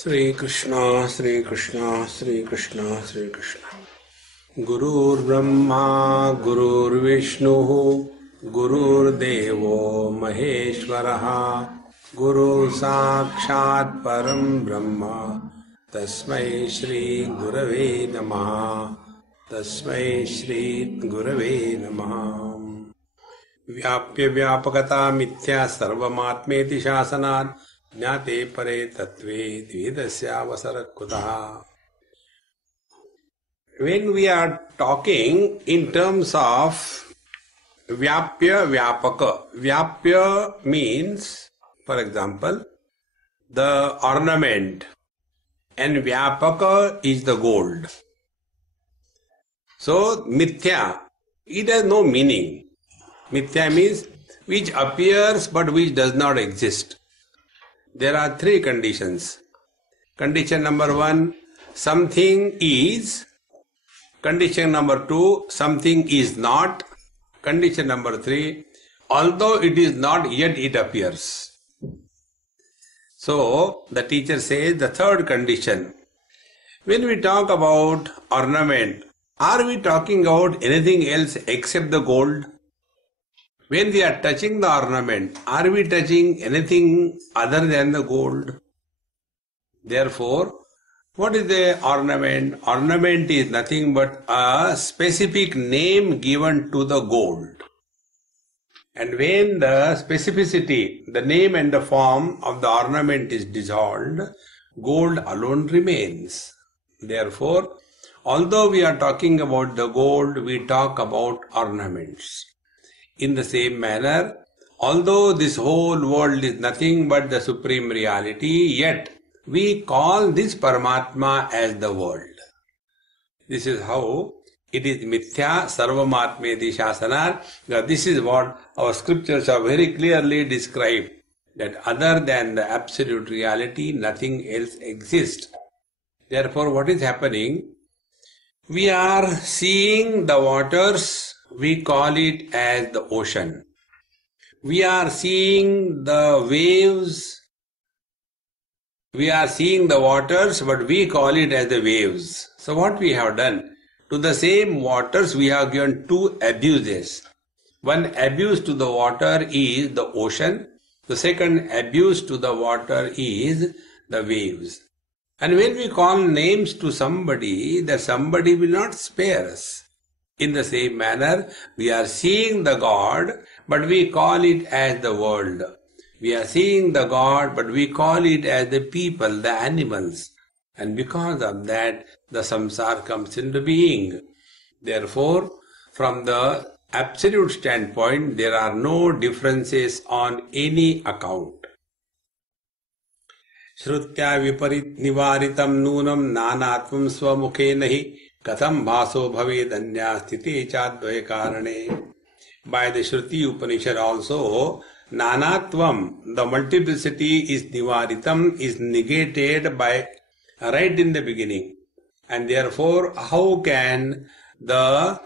Sri Krishna, Sri Krishna, Sri Krishna, Sri Krishna. Gurur Brahma, Gurur Vishnu, Gurur Devo Maheshwaraha, Guru Sakshat Param Brahma, Tasmai Shri Gurave Namaha, Tasmai Shri Gurave Namaha. व्याप्य व्यापकता मिथ्या सर्वमात्मेति शासनात् ज्ञाते परे तत्वे द्विदस्यावसर कुतः. When we are talking in terms of vyapya vyapaka, vyapya means, for example, the ornament, and vyapaka is the gold. So mithya, it has no meaning. Mithya means which appears but which does not exist. There are three conditions. Condition number 1, something is. Condition number 2, something is not. Condition number 3, although it is not, yet it appears. So, the teacher says the third condition. When we talk about ornament, are we talking about anything else except the gold? When we are touching the ornament, are we touching anything other than the gold? Therefore, what is the ornament? Ornament is nothing but a specific name given to the gold. And when the specificity, the name and the form of the ornament is dissolved, gold alone remains. Therefore, although we are talking about the gold, we talk about ornaments. In the same manner, although this whole world is nothing but the supreme reality, yet we call this Paramatma as the world. This is how it is mithya sarvamatmeti shasanar. This is what our scriptures have very clearly described, that other than the absolute reality, nothing else exists. Therefore, what is happening? We are seeing the waters, we call it as the ocean. We are seeing the waves, we are seeing the waters, but we call it as the waves. So what we have done? To the same waters we have given two abuses. One abuse to the water is the ocean. The second abuse to the water is the waves. And when we call names to somebody, that somebody will not spare us. In the same manner, we are seeing the God, but we call it as the world. We are seeing the God, but we call it as the people, the animals. And because of that, the samsara comes into being. Therefore, from the absolute standpoint, there are no differences on any account. Shrutya viparit nivaritam nunam nanatvam swamukhe nahi katham bhaso bhavedanya sthite chadvaya karane. By the Shruti Upanishad also, nanatvam, the multiplicity is nivaritam, is negated by right in the beginning. And therefore, how can the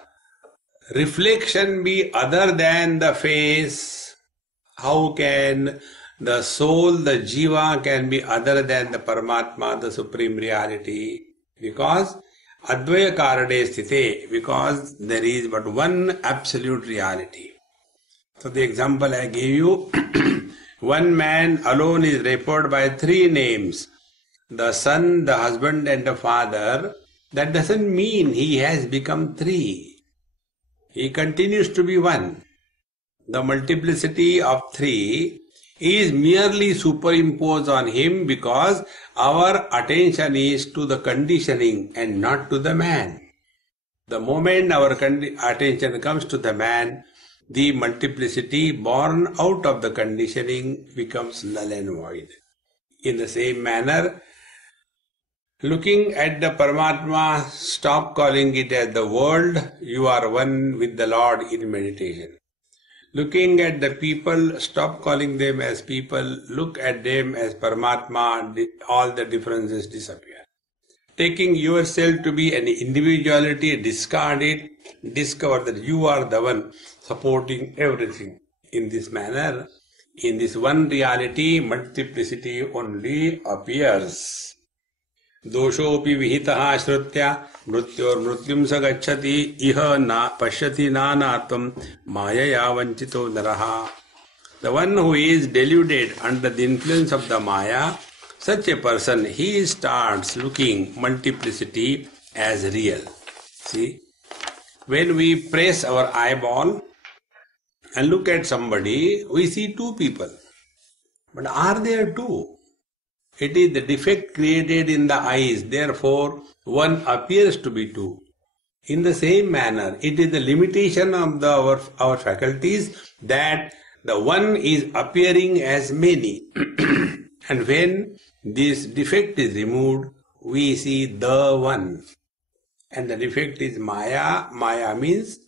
reflection be other than the face? How can the soul, the jiva, can be other than the Paramatma, the supreme reality? Because Advaya Karane Sthite, because there is but one absolute reality. So the example I gave you, one man alone is referred by three names. The son, the husband and the father. That doesn't mean he has become three. He continues to be one. The multiplicity of three is merely superimposed on him because our attention is to the conditioning and not to the man. The moment our attention comes to the man, the multiplicity born out of the conditioning becomes null and void. In the same manner, looking at the Paramatma, stop calling it as the world, you are one with the Lord in meditation. Looking at the people, stop calling them as people, look at them as Paramatma, all the differences disappear. Taking yourself to be an individuality, discard it, discover that you are the one supporting everything. In this manner, in this one reality, multiplicity only appears. दोषोऽपि विहितः श्रुत्या मृत्योर्मृत्युं स गच्छति इह न पश्यति नानात्वं मायया वञ्चितो नरः. The one who is deluded under the influence of the Maya, such a person, he starts looking multiplicity as real. See, when we press our eyeball and look at somebody, we see two people. But are there two? It is the defect created in the eyes, therefore one appears to be two. In the same manner, it is the limitation of our faculties that the one is appearing as many. And when this defect is removed, we see the one. And the defect is Maya. Maya means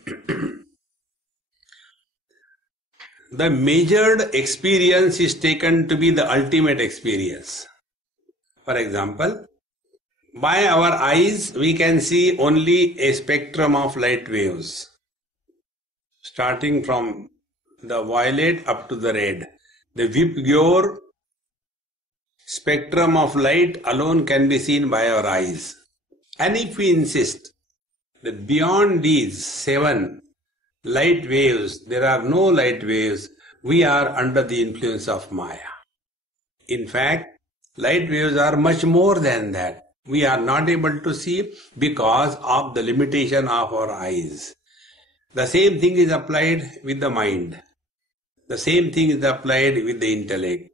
the measured experience is taken to be the ultimate experience. For example, by our eyes we can see only a spectrum of light waves, starting from the violet up to the red. The Vibgyor spectrum of light alone can be seen by our eyes. And if we insist that beyond these 7 light waves there are no light waves, we are under the influence of Maya. In fact, light waves are much more than that. We are not able to see because of the limitation of our eyes. The same thing is applied with the mind. The same thing is applied with the intellect.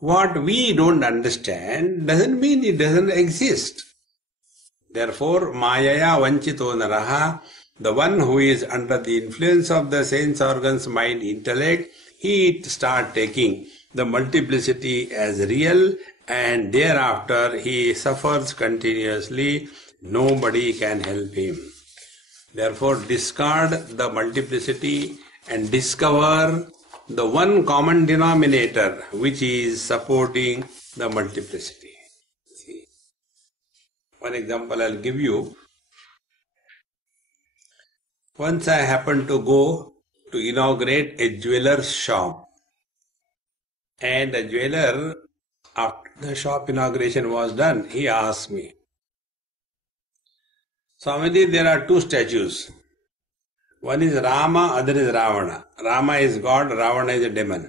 What we don't understand doesn't mean it doesn't exist. Therefore, Mayaya Vanchito Naraha, the one who is under the influence of the sense organs, mind, intellect, he start taking the multiplicity as real, and thereafter he suffers continuously. Nobody can help him. Therefore, discard the multiplicity and discover the one common denominator which is supporting the multiplicity. See, one example I'll give you. Once I happened to go to inaugurate a jeweler's shop, and the jeweler, after the shop inauguration was done, he asked me, Swamiji, there are 2 statues. One is Rama, other is Ravana. Rama is God, Ravana is a demon.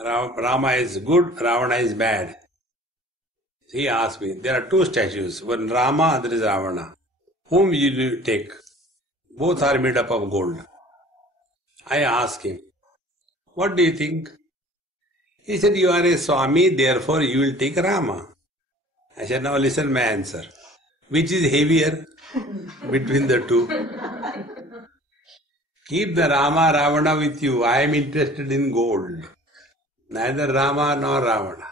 Rama is good, Ravana is bad. He asked me, there are 2 statues, one Rama, other is Ravana. Whom will you take? Both are made up of gold. I asked him, what do you think? He said, you are a Swami, therefore you will take Rama. I said, now listen my answer. Which is heavier between the two? Keep the Rama, Ravana with you. I am interested in gold. Neither Rama nor Ravana.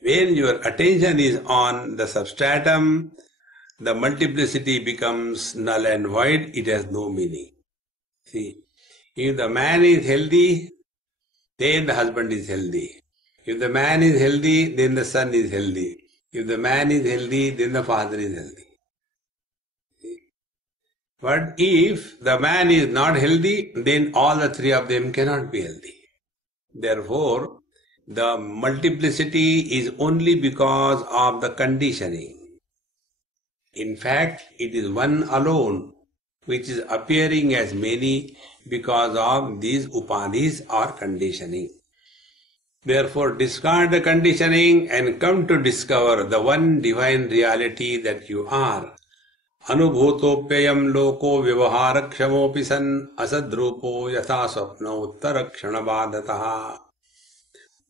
When your attention is on the substratum, the multiplicity becomes null and void. It has no meaning. See, if the man is healthy, then the husband is healthy. If the man is healthy, then the son is healthy. If the man is healthy, then the father is healthy. But if the man is not healthy, then all the 3 of them cannot be healthy. Therefore, the multiplicity is only because of the conditioning. In fact, it is one alone which is appearing as many because of these upadhis or conditioning. Therefore, discard the conditioning and come to discover the one divine reality that you are. Anubhutopyayam loko vyavaharakshamopi san asadrupo yatha swapna uttarakshanavadataha.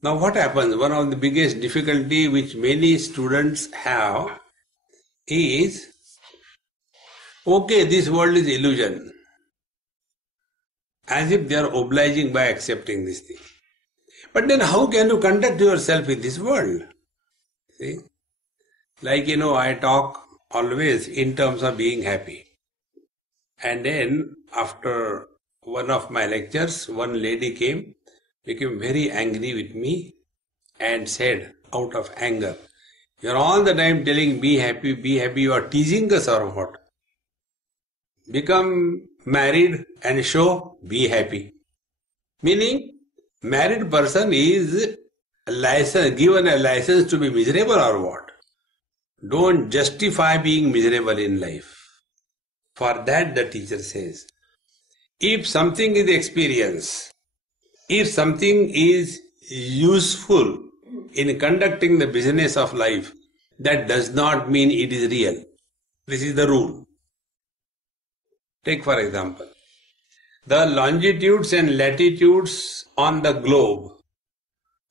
Now what happens? One of the biggest difficulty which many students have is, okay, this world is illusion. As if they are obliging by accepting this thing. But then how can you conduct yourself in this world? See? Like, I talk always in terms of being happy. And then after one of my lectures, one lady came, became very angry with me and said out of anger, you are all the time telling be happy, you are teasing us or what? Become married and show be happy. Meaning, married person is given a license to be miserable or what? Don't justify being miserable in life. For that the teacher says, if something is experience, if something is useful in conducting the business of life, that does not mean it is real. This is the rule. Take for example, the longitudes and latitudes on the globe.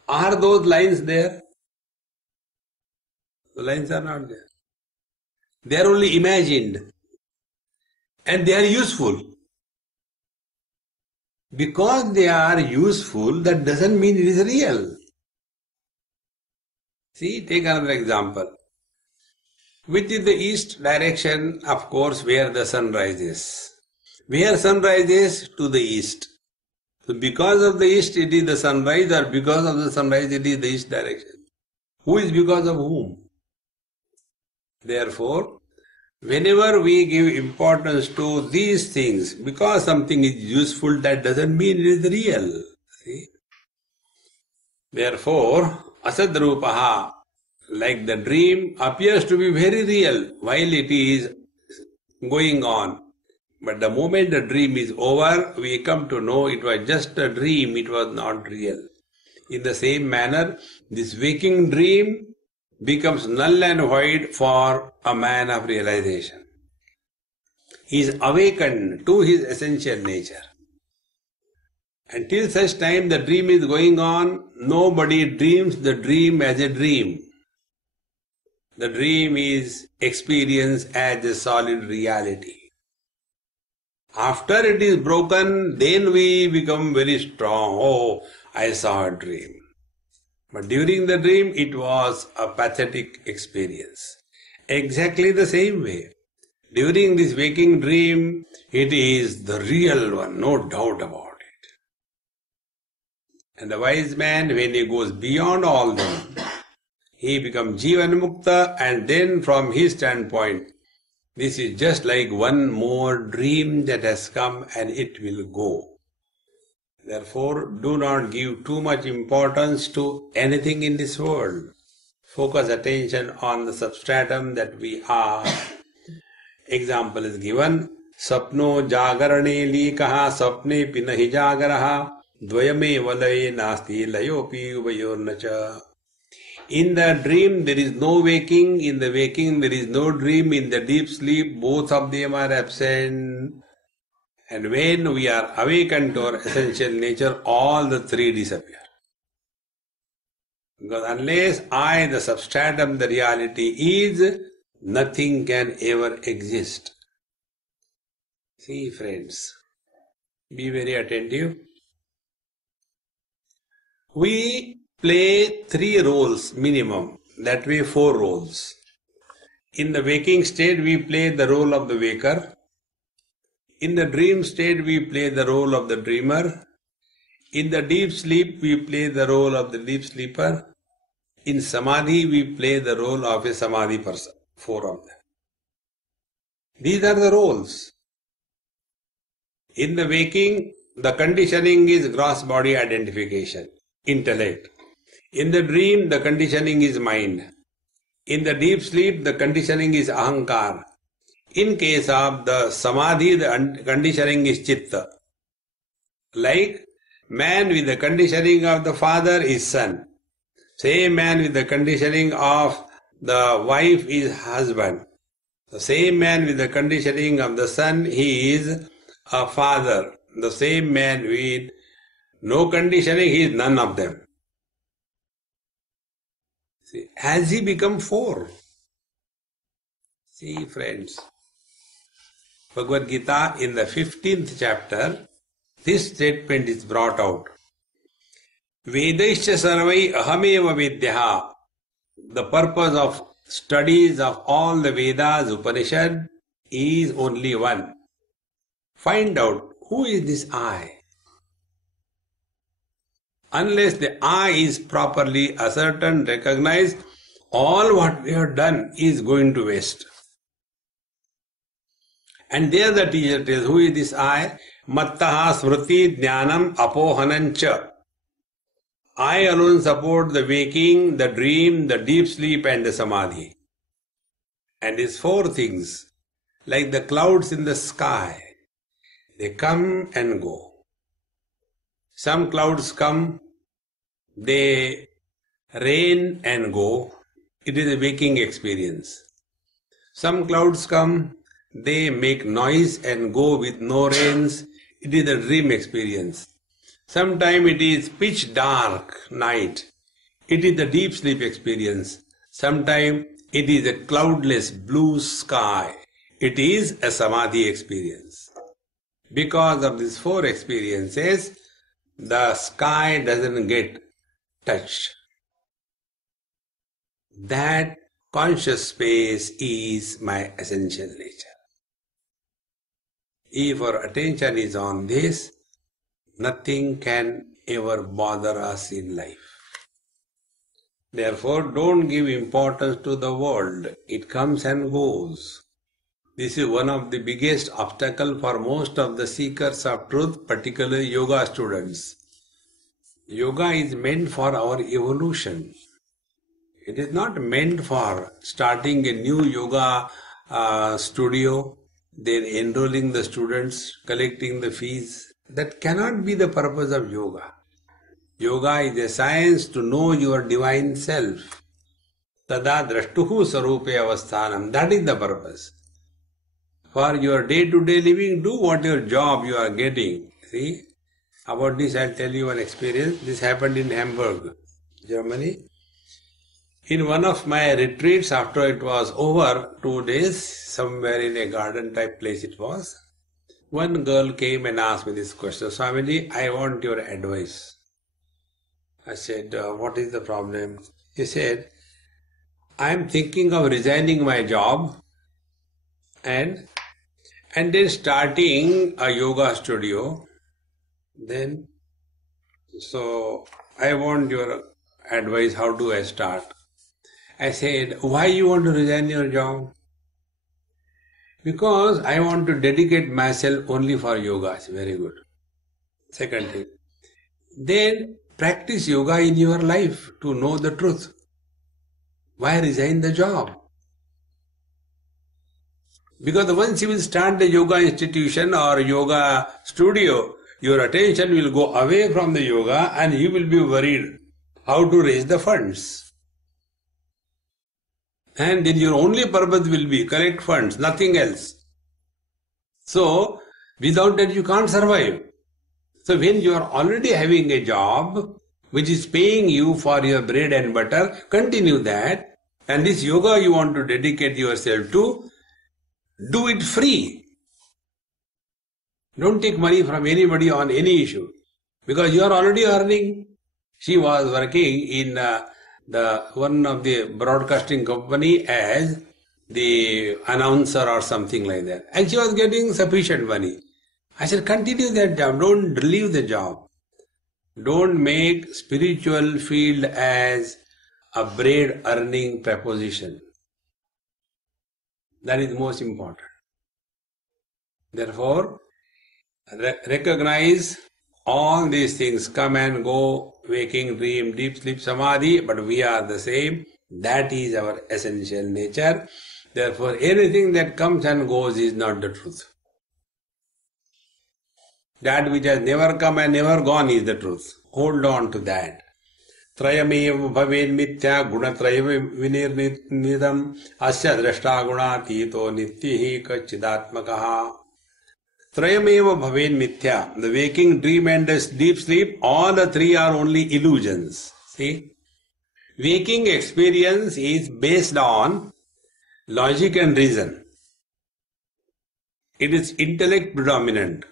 Are those lines there? The lines are not there. They are only imagined. And they are useful. Because they are useful, that doesn't mean it is real. See, take another example. Which is the east direction, of course, where the sun rises. Where sun rises? To the east. So because of the east it is the sunrise, or because of the sunrise it is the east direction. Who is because of whom? Therefore, whenever we give importance to these things, because something is useful, that doesn't mean it is real. See? Therefore, asadrupaha, like the dream, appears to be very real while it is going on. But the moment the dream is over, we come to know it was just a dream, it was not real. In the same manner, this waking dream becomes null and void for a man of realization. He is awakened to his essential nature. Until such time the dream is going on, nobody dreams the dream as a dream. The dream is experienced as a solid reality. After it is broken, then we become very strong. Oh, I saw a dream. But during the dream, it was a pathetic experience. Exactly the same way. During this waking dream, it is the real one, no doubt about it. And the wise man, when he goes beyond all them, he becomes Jivan Mukta, and then from his standpoint, this is just like one more dream that has come and it will go. Therefore, do not give too much importance to anything in this world. Focus attention on the substratum that we are. Example is given. Sapno jagarane likaha sapne pinahi jagaraha dvayame valaye nasti layopi uvayornacha. In the dream there is no waking, in the waking there is no dream, in the deep sleep both of them are absent. And when we are awakened to our essential nature, all the three disappear. Because unless I, the substratum, the reality is, nothing can ever exist. See friends, be very attentive. We play 3 roles minimum, that way 4 roles. In the waking state we play the role of the waker. In the dream state we play the role of the dreamer. In the deep sleep we play the role of the deep sleeper. In samadhi we play the role of a samadhi person. 4 of them. These are the roles. In the waking, the conditioning is gross body identification, intellect. In the dream, the conditioning is mind. In the deep sleep, the conditioning is ahankar. In case of the samadhi, the conditioning is chitta. Like man with the conditioning of the father is son. Same man with the conditioning of the wife is husband. The same man with the conditioning of the son, he is a father. The same man with no conditioning, he is none of them. See, has he become 4? See friends, Bhagavad Gita in the 15th chapter, this statement is brought out. Vedaischa sarvai ahameva vidyaha. The purpose of studies of all the Vedas, Upanishad is only one. Find out who is this I. Unless the I is properly ascertained, recognized, all what we have done is going to waste. And there the teacher tells, who is this I? Mattaha smriti jnanam apohanancha. I alone support the waking, the dream, the deep sleep and the samadhi. And these four things, like the clouds in the sky, they come and go. Some clouds come, they rain and go. It is a waking experience. Some clouds come, they make noise and go with no rains. It is a dream experience. Sometimes it is pitch dark night. It is the deep sleep experience. Sometimes it is a cloudless blue sky. It is a samadhi experience. Because of these four experiences, the sky doesn't get touched. That conscious space is my essential nature. If our attention is on this, nothing can ever bother us in life. Therefore, don't give importance to the world. It comes and goes. This is one of the biggest obstacles for most of the seekers of truth, particularly yoga students. Yoga is meant for our evolution. It is not meant for starting a new yoga studio, then enrolling the students, collecting the fees. That cannot be the purpose of yoga. Yoga is a science to know your divine self. Tada drashtuhu sarupe avasthanam. That is the purpose. For your day-to-day living, do what your job you are getting. See, about this I'll tell you one experience. This happened in Hamburg, Germany. In one of my retreats, after it was over, 2 days, somewhere in a garden type place it was, one girl came and asked me this question, Swamiji, I want your advice. I said, what is the problem? He said, I am thinking of resigning my job and then starting a yoga studio. So I want your advice, how do I start? I said, why you want to resign your job? Because I want to dedicate myself only for yoga. It's very good. Second thing, then practice yoga in your life to know the truth. Why resign the job? Because once you will start the yoga institution or yoga studio, your attention will go away from the yoga and you will be worried how to raise the funds. And then your only purpose will be collect funds, nothing else. So, without that you can't survive. So when you are already having a job which is paying you for your bread and butter, continue that. And this yoga you want to dedicate yourself to, do it free. Don't take money from anybody on any issue. Because you are already earning. She was working in one of the broadcasting company as the announcer or something like that. And she was getting sufficient money. I said, continue that job. Don't leave the job. Don't make spiritual field as a bread earning proposition. That is most important. Therefore, recognize all these things come and go, waking, dream, deep sleep, samadhi, but we are the same. That is our essential nature. Therefore, anything that comes and goes is not the truth. That which has never come and never gone is the truth. Hold on to that. Trayameva bhaven mithya gunatrayam vinirnidam asya drashta gunatito nityihi kachidatmakaha. Trayameva bhaven mithya. The waking, dream and the deep sleep, all the three are only illusions. See? Waking experience is based on logic and reason. It is intellect predominant.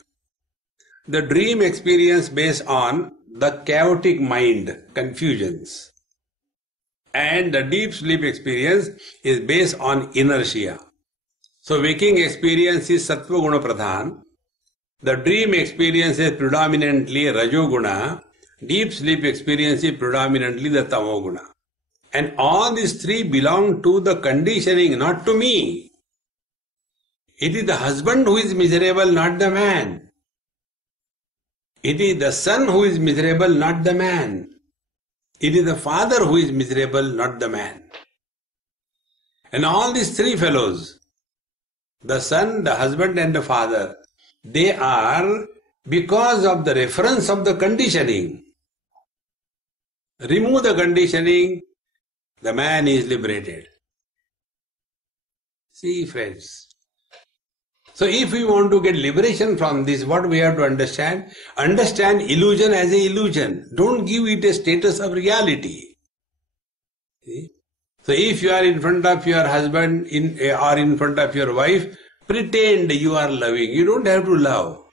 The dream experience based on the chaotic mind, confusions. And the deep sleep experience is based on inertia. So waking experience is sattva guna pradhan. The dream experience is predominantly rajoguna. Deep sleep experience is predominantly the tamoguna. And all these three belong to the conditioning, not to me. It is the husband who is miserable, not the man. It is the son who is miserable, not the man. It is the father who is miserable, not the man. And all these three fellows, the son, the husband and the father, they are because of the reference of the conditioning. Remove the conditioning, the man is liberated. See, friends. So if we want to get liberation from this, what we have to understand? Understand illusion as an illusion. Don't give it a status of reality. See? So if you are in front of your husband or in front of your wife, pretend you are loving. You don't have to love.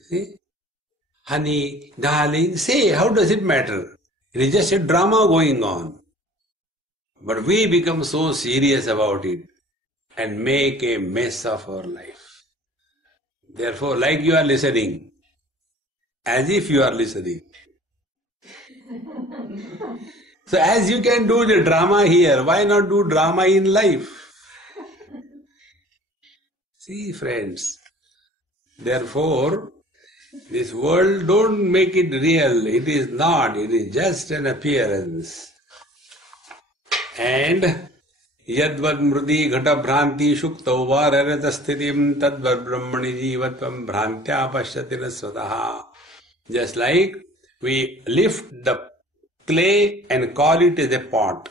See? Honey, darling, say, how does it matter? It is just a drama going on. But we become so serious about it and make a mess of our life. Therefore, like you are listening, as if you are listening. So as you can do the drama here, why not do drama in life? See, friends, therefore, this world, don't make it real. It is not. It is just an appearance. And yadvad mrudi ghata bhranti shukto vararata sthitim tadvad brahmani jivatvam bhrantya pasyatina svataha. Just like we lift the clay and call it as a pot,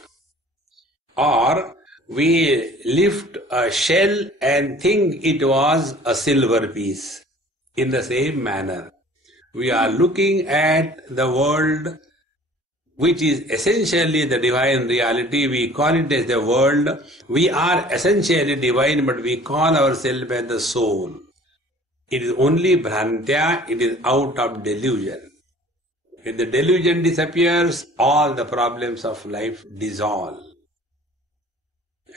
or we lift a shell and think it was a silver piece. In the same manner, we are looking at the world which is essentially the divine reality. We call it as the world. We are essentially divine, but we call ourselves as the soul. It is only bhrantya, it is out of delusion. When the delusion disappears, all the problems of life dissolve.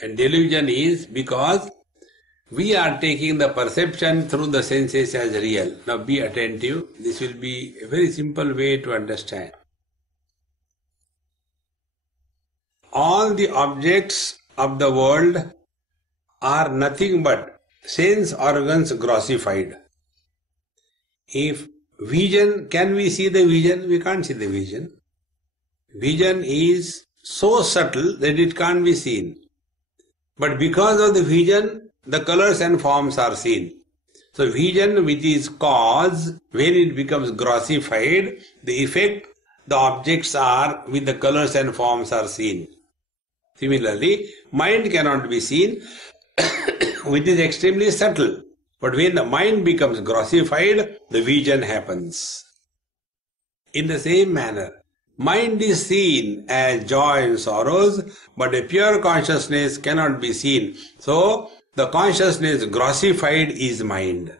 And delusion is because we are taking the perception through the senses as real. Now be attentive. This will be a very simple way to understand. All the objects of the world are nothing but sense organs grossified. If vision, can we see the vision? We can't see the vision. Vision is so subtle that it can't be seen. But because of the vision, the colors and forms are seen. So vision, which is cause, when it becomes grossified, the effect, the objects are with the colors and forms are seen. Similarly, mind cannot be seen, which is extremely subtle. But when the mind becomes grossified, the vision happens. In the same manner, mind is seen as joy and sorrows, but a pure consciousness cannot be seen. So, the consciousness grossified is mind.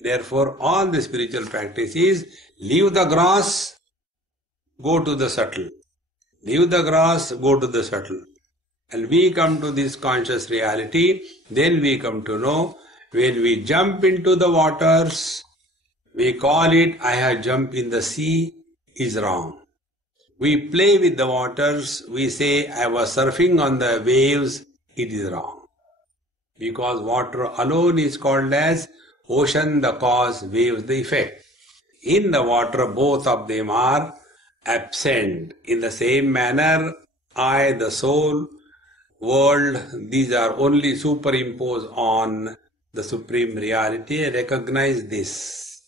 Therefore, all the spiritual practice is leave the gross, go to the subtle. Leave the gross, go to the subtle. And we come to this conscious reality, then we come to know when we jump into the waters, we call it, I have jumped in the sea, is wrong. We play with the waters, we say, I was surfing on the waves, it is wrong. Because water alone is called as ocean, the cause, waves, the effect. In the water, both of them are absent. In the same manner, I, the soul, world, these are only superimposed on the Supreme Reality. Recognize this.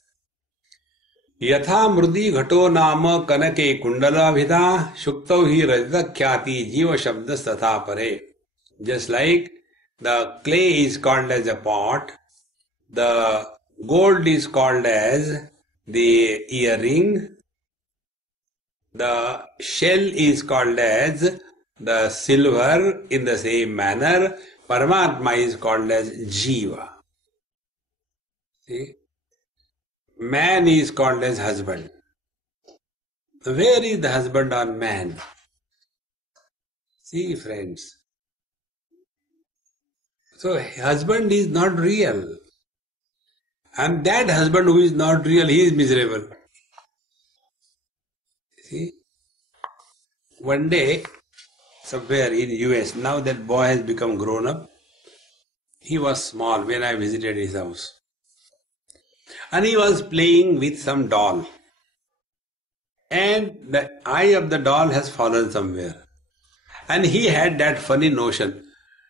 Yatha mrudi ghato nama kanake kundala vidha shuktau hi rajata khyati jiva shabdas tatha pare. Just like the clay is called as a pot, the gold is called as the earring, the shell is called as the silver. In the same manner, Paramatma is called as Jiva. See? Man is called as husband. Where is the husband or man? See, friends. So, husband is not real. And that husband who is not real, he is miserable. See? One day, somewhere in US, now that boy has become grown up, he was small when I visited his house. And he was playing with some doll. And the eye of the doll has fallen somewhere. And he had that funny notion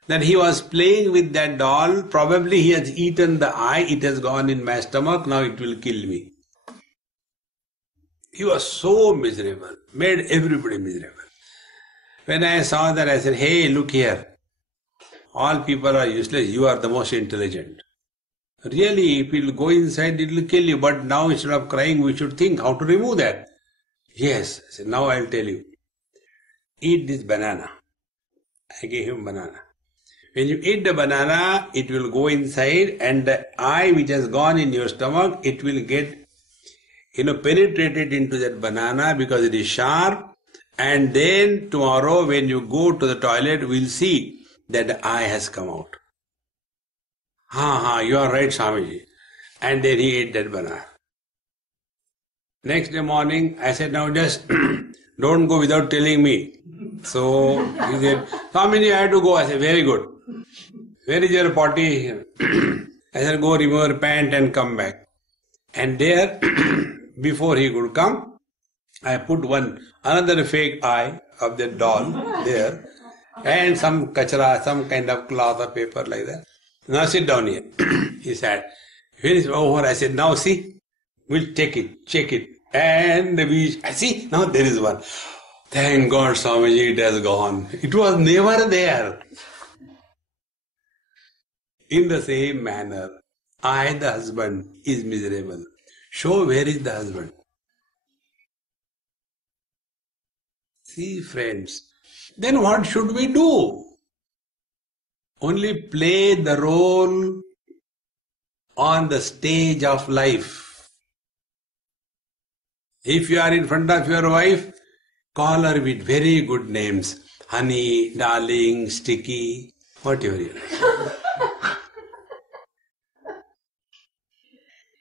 that he was playing with that doll. Probably he has eaten the eye, it has gone in my stomach, now it will kill me. He was so miserable, made everybody miserable. When I saw that, I said, hey, look here. All people are useless, you are the most intelligent. Really, if it will go inside, it will kill you. But now instead of crying, we should think how to remove that. Yes, I said, now I will tell you. Eat this banana. I gave him banana. When you eat the banana, it will go inside, and the eye which has gone in your stomach, it will get penetrated into that banana because it is sharp. And then tomorrow when you go to the toilet, we'll see that the eye has come out. You are right, Swamiji. And then he ate that banana. Next day morning, I said, now just don't go without telling me. So he said, Swamiji, I have to go. I said, very good. Where is your potty? I said, go remove your pant and come back. And there, before he could come, I put another fake eye of the doll there, and some kachra, some kind of cloth or paper like that. Now sit down here. He said, when it's over, I said, now see, we'll take it, check it. And I see, now there is one. Thank God, Swamiji, it has gone. It was never there. In the same manner, I, the husband, is miserable. Show where is the husband. See, friends, then what should we do? Only play the role on the stage of life. If you are in front of your wife, call her with very good names. Honey, darling, sticky, whatever you like.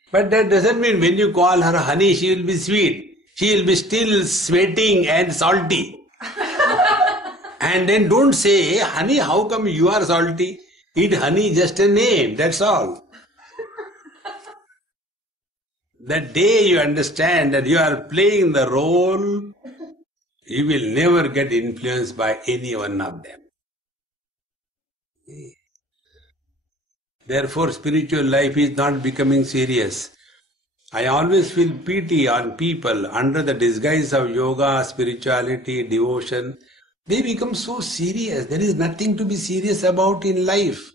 But that doesn't mean when you call her honey, she will be sweet. She will be still sweating and salty. And then don't say, honey, how come you are salty? Eat honey, just a name, that's all. The day you understand that you are playing the role, you will never get influenced by any one of them. Therefore, spiritual life is not becoming serious. I always feel pity on people under the disguise of yoga, spirituality, devotion. They become so serious. There is nothing to be serious about in life.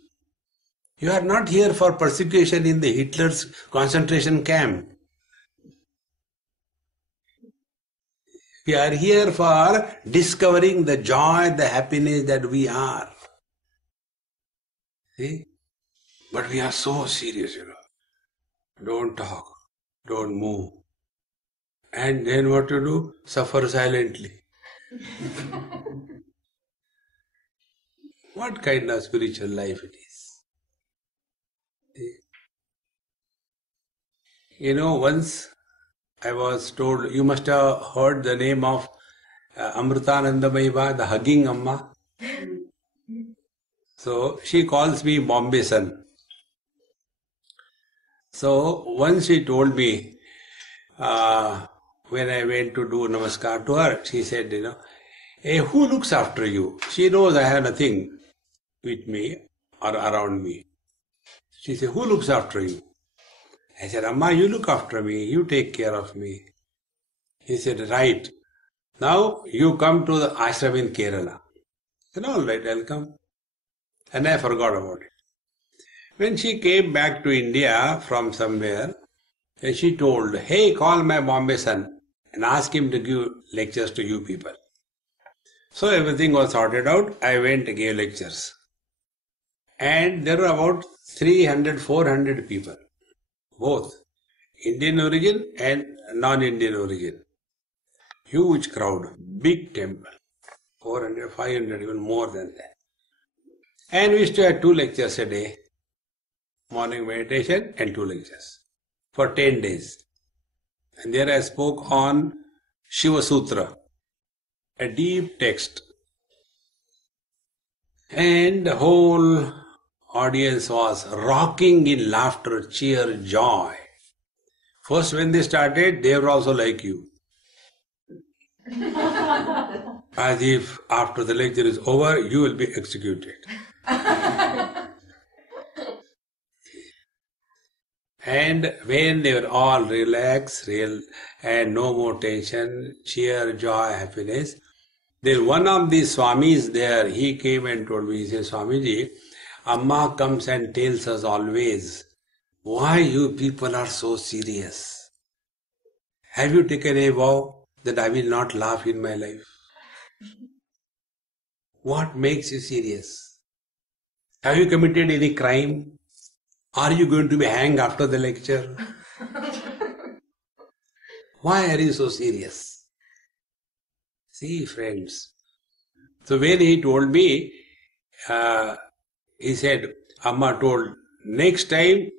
You are not here for persecution in the Hitler's concentration camp. We are here for discovering the joy, the happiness that we are. See? But we are so serious, Don't talk, don't move. And then what to do? Suffer silently. What kind of spiritual life it is? Once I was told, you must have heard the name of Amritanandamayi Ba, the hugging Amma. So she calls me Bombay Sun. So once she told me, when I went to do namaskar to her, she said, hey, who looks after you? She knows I have nothing with me or around me. She said, who looks after you? I said, Amma, you look after me, you take care of me. He said, right. Now you come to the ashram in Kerala. I said, all right, I'll come. And I forgot about it. When she came back to India from somewhere, she told, hey, call my Bombay Sun and ask him to give lectures to you people. So everything was sorted out. I went and gave lectures. And there were about 300, 400 people, both Indian origin and non-Indian origin. Huge crowd, big temple, 400, 500, even more than that. And we used to have 2 lectures a day, morning meditation and 2 lectures for 10 days. And there I spoke on Shiva Sutra, a deep text. And the whole audience was rocking in laughter, cheer, joy. First when they started, they were also like you. As if after the lecture is over, you will be executed. And when they were all relaxed, and no more tension, cheer, joy, happiness, then one of the Swamis there, he came and told me, he said, Swamiji, Amma comes and tells us always, why you people are so serious? Have you taken a vow that I will not laugh in my life? What makes you serious? Have you committed any crime? Are you going to be hanged after the lecture? Why are you so serious? See, friends. So when he told me, he said, Amma told, next time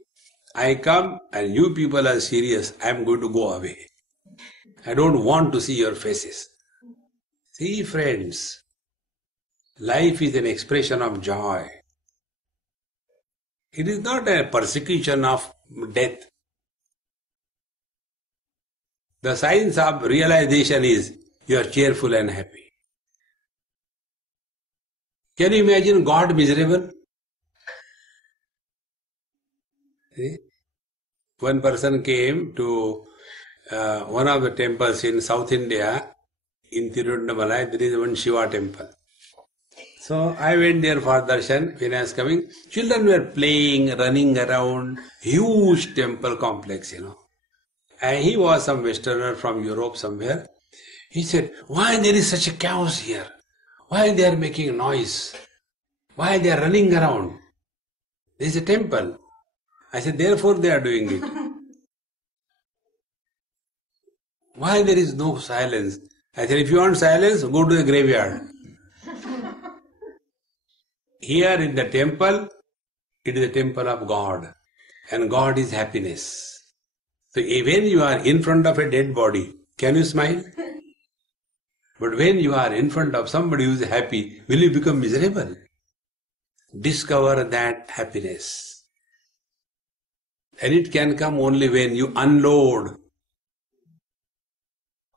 I come and you people are serious, I am going to go away. I don't want to see your faces. See, friends, life is an expression of joy. It is not a persecution of death. The science of realization is you are cheerful and happy. Can you imagine God miserable? See? One person came to one of the temples in South India, in Tirunnamalai, there is one Shiva temple. So I went there for darshan. When I was coming, children were playing, running around, huge temple complex, And he was some Westerner from Europe somewhere. He said, why there is such a chaos here? Why they are making noise? Why they are running around? There is a temple. I said, therefore they are doing it. Why there is no silence? I said, if you want silence, go to the graveyard. Here in the temple, it is the temple of God. And God is happiness. So when you are in front of a dead body, can you smile? But when you are in front of somebody who is happy, will you become miserable? Discover that happiness. And it can come only when you unload.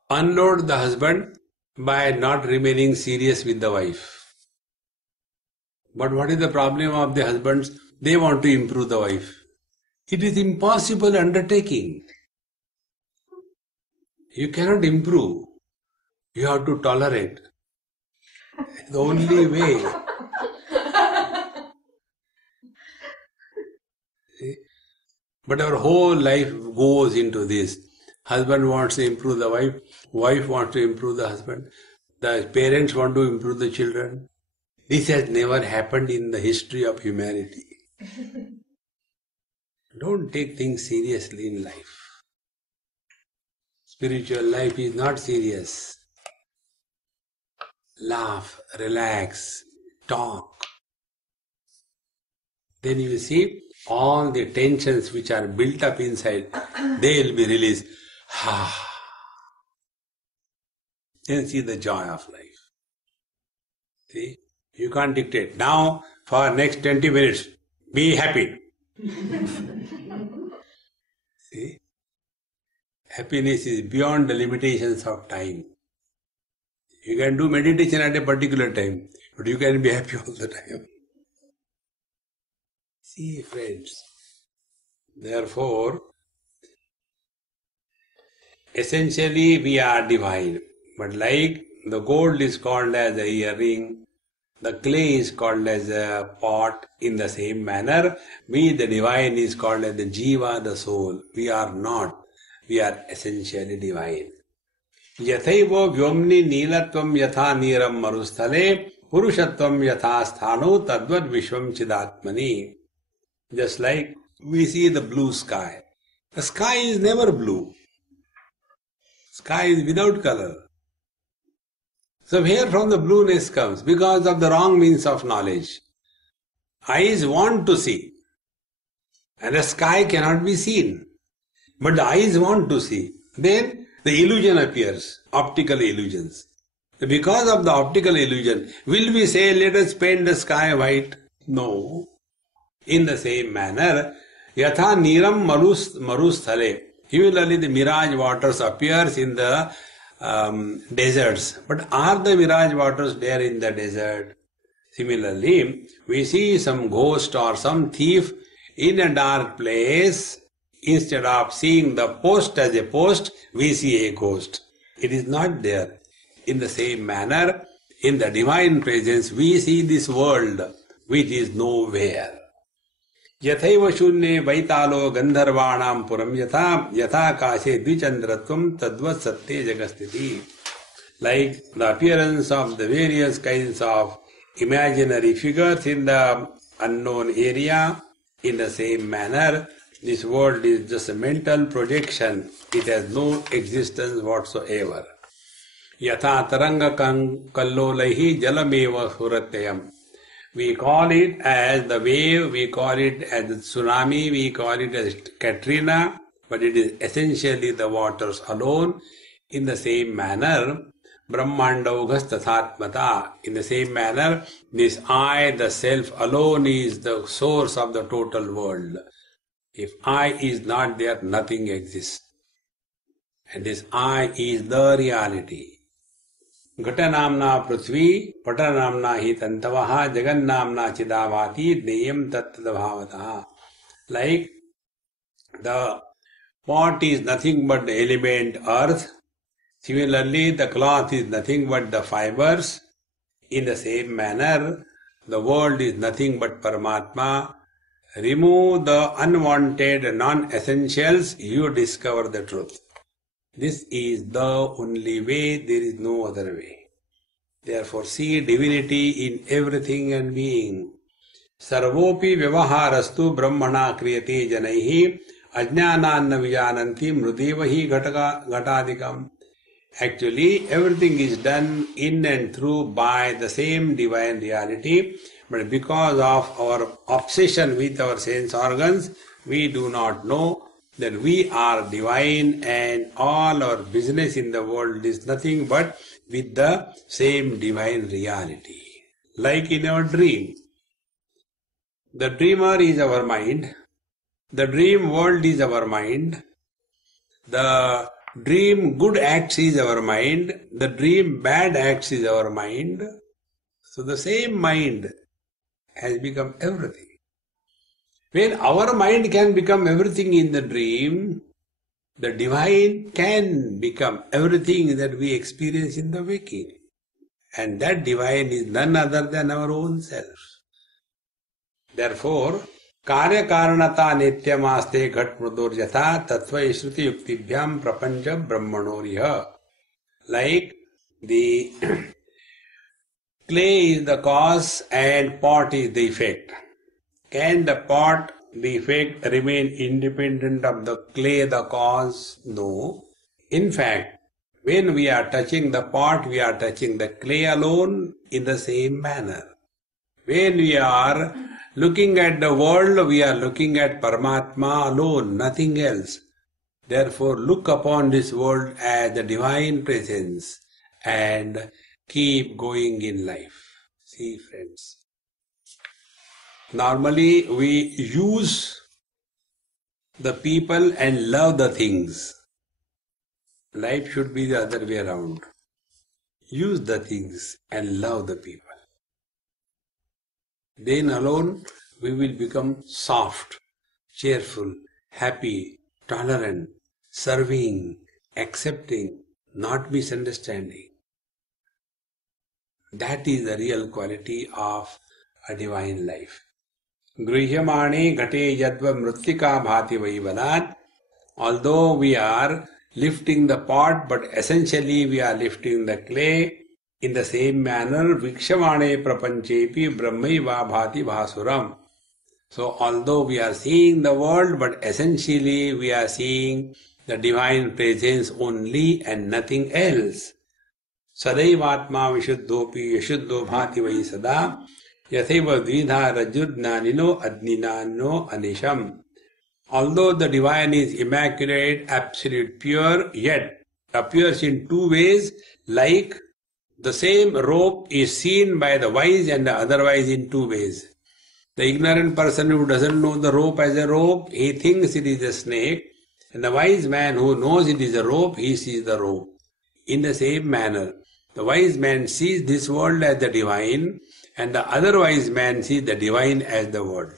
Unload the husband by not remaining serious with the wife. But what is the problem of the husbands? They want to improve the wife. It is impossible undertaking. You cannot improve. You have to tolerate. The only way. See? But our whole life goes into this. Husband wants to improve the wife. Wife wants to improve the husband. The parents want to improve the children. This has never happened in the history of humanity. Don't take things seriously in life. Spiritual life is not serious. Laugh, relax, talk. Then you see all the tensions which are built up inside, they will be released. Then see the joy of life. See? You can't dictate. Now, for next 20 minutes, be happy. See? Happiness is beyond the limitations of time. You can do meditation at a particular time, but you can be happy all the time. See, friends, therefore, essentially we are divine. But like the gold is called as a earring, the clay is called as a pot, in the same manner, we, the divine, is called as the jiva, the soul. We are not. We are essentially divine. Yathaivo vyomni nilatvam yatha niram marusthale purushatvam yatha sthano tadvad vishvam chidatmani. Just like we see the blue sky. The sky is never blue. Sky is without color. So where from the blueness comes? Because of the wrong means of knowledge. Eyes want to see. And the sky cannot be seen. But the eyes want to see. Then the illusion appears. Optical illusions. Because of the optical illusion, will we say, let us paint the sky white? No. In the same manner, yatha niram marusthale. Similarly, the mirage waters appears in the deserts. But are the mirage waters there in the desert? Similarly, we see some ghost or some thief in a dark place. Instead of seeing the post as a post, we see a ghost. It is not there. In the same manner, in the divine presence, we see this world which is nowhere. यथैव शून्ये वैतालो गंधर्वाणाम पुरम यथा काशे द्विचंद्रत्वम तद्वत् सत्ये जगस्थिति. Like the appearance of the various kinds of imaginary figures in the unknown area, in the same manner, this world is just a mental projection. It has no existence whatsoever. Yatha taranga kallolaihi jalameva suratyam. We call it as the wave, we call it as the tsunami, we call it as Katrina, but it is essentially the waters alone. In the same manner, Brahmandaughas tathatmata. In the same manner, this I, the self alone, is the source of the total world. If I is not there, nothing exists. And this I is the reality. घटनाम्ना पृथ्वी पटनाम्ना हि तंतवः जगन्नाम्ना चिदाभाति ज्ञेयं तत्तद्भावतः. Like the pot is nothing but the element earth. Similarly, the cloth is nothing but the fibers. In the same manner, the world is nothing but Paramatma. Remove the unwanted non-essentials, you discover the truth. This is the only way, there is no other way. Therefore, see divinity in everything and being. Sarvopi vyavaharastu brahmana kriyate janaihi ajnananna vijananti mrudevahi ghatadikam. Actually, everything is done in and through by the same divine reality, but because of our obsession with our sense organs, we do not know that we are divine and all our business in the world is nothing but with the same divine reality. Like in our dream, the dreamer is our mind, the dream world is our mind, the dream good acts is our mind, the dream bad acts is our mind. So the same mind has become everything. When our mind can become everything in the dream, the divine can become everything that we experience in the waking. And that divine is none other than our own self. Therefore, karya karanata nityamaste ghat mrudoryatha tattva ishruti yuktibhyam prapancha brahmanoriha. Like the clay is the cause and pot is the effect. Can the pot, the effect, remain independent of the clay, the cause? No. In fact, when we are touching the pot, we are touching the clay alone in the same manner. When we are looking at the world, we are looking at Paramatma alone, nothing else. Therefore, look upon this world as the divine presence and keep going in life. See, friends. Normally, we use the people and love the things. Life should be the other way around. Use the things and love the people. Then alone we will become soft, cheerful, happy, tolerant, serving, accepting, not misunderstanding. That is the real quality of a divine life. Grihyamane ghate yadva mritika bhati vaivadat. Although we are lifting the pot, but essentially we are lifting the clay. In the same manner, vikshamane prapanchepi brahmaiva bhati bhasuram. So although we are seeing the world, but essentially we are seeing the divine presence only and nothing else. Sadaivatma vishuddhopi yashuddho bhati vai sada. Yatheva dvidha rajudnanino adninano anisham. Although the divine is immaculate, absolute, pure, yet appears in two ways, like the same rope is seen by the wise and the otherwise in two ways. The ignorant person who doesn't know the rope as a rope, he thinks it is a snake, and the wise man who knows it is a rope, he sees the rope. In the same manner, the wise man sees this world as the divine, and the other wise man sees the divine as the world.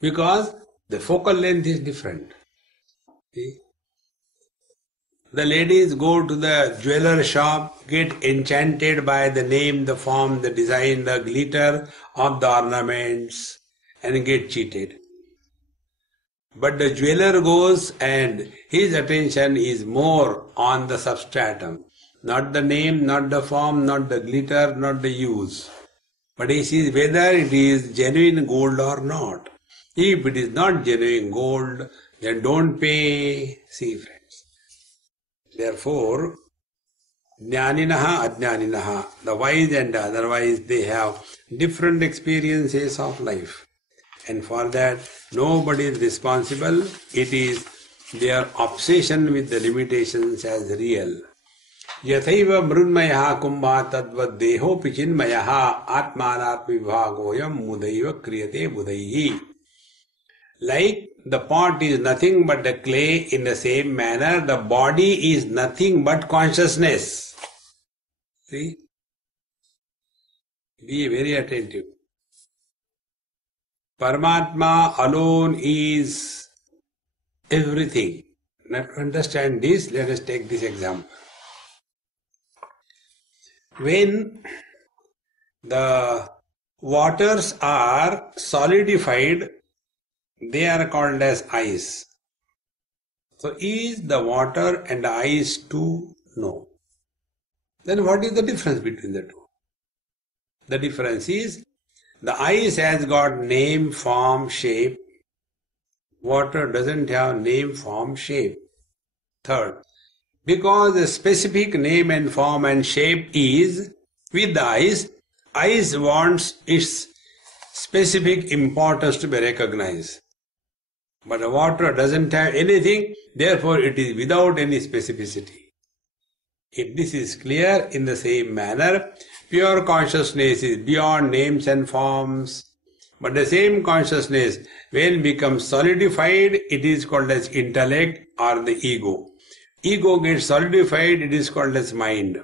Because the focal length is different. See? The ladies go to the jeweler shop, get enchanted by the name, the form, the design, the glitter of the ornaments, and get cheated. But the jeweler goes and his attention is more on the substratum. Not the name, not the form, not the glitter, not the use. But he sees whether it is genuine gold or not. If it is not genuine gold, then don't pay. See, friends. Therefore, jnaninaha ajnaninaha, the wise and the otherwise, they have different experiences of life. And for that, nobody is responsible. It is their obsession with the limitations as real. Yathaiva mrunmayaha kumbha tadvad deho pichinmayaha atmanatmi vibhagoyam mudaiva kriyate budaihi. Like the pot is nothing but the clay, in the same manner, the body is nothing but consciousness. See? Be very attentive. Paramatma alone is everything. Now to understand this, let us take this example. When the waters are solidified, they are called as ice. So is the water and the ice two? No. Then what is the difference between the two? The difference is the ice has got name, form, shape. Water doesn't have name, form, shape. Third, because the specific name and form and shape is with the ice wants its specific importance to be recognized. But the water doesn't have anything, therefore it is without any specificity. If this is clear, in the same manner, pure consciousness is beyond names and forms. But the same consciousness, when becomes solidified, it is called as intellect or the ego. Ego gets solidified, it is called as mind.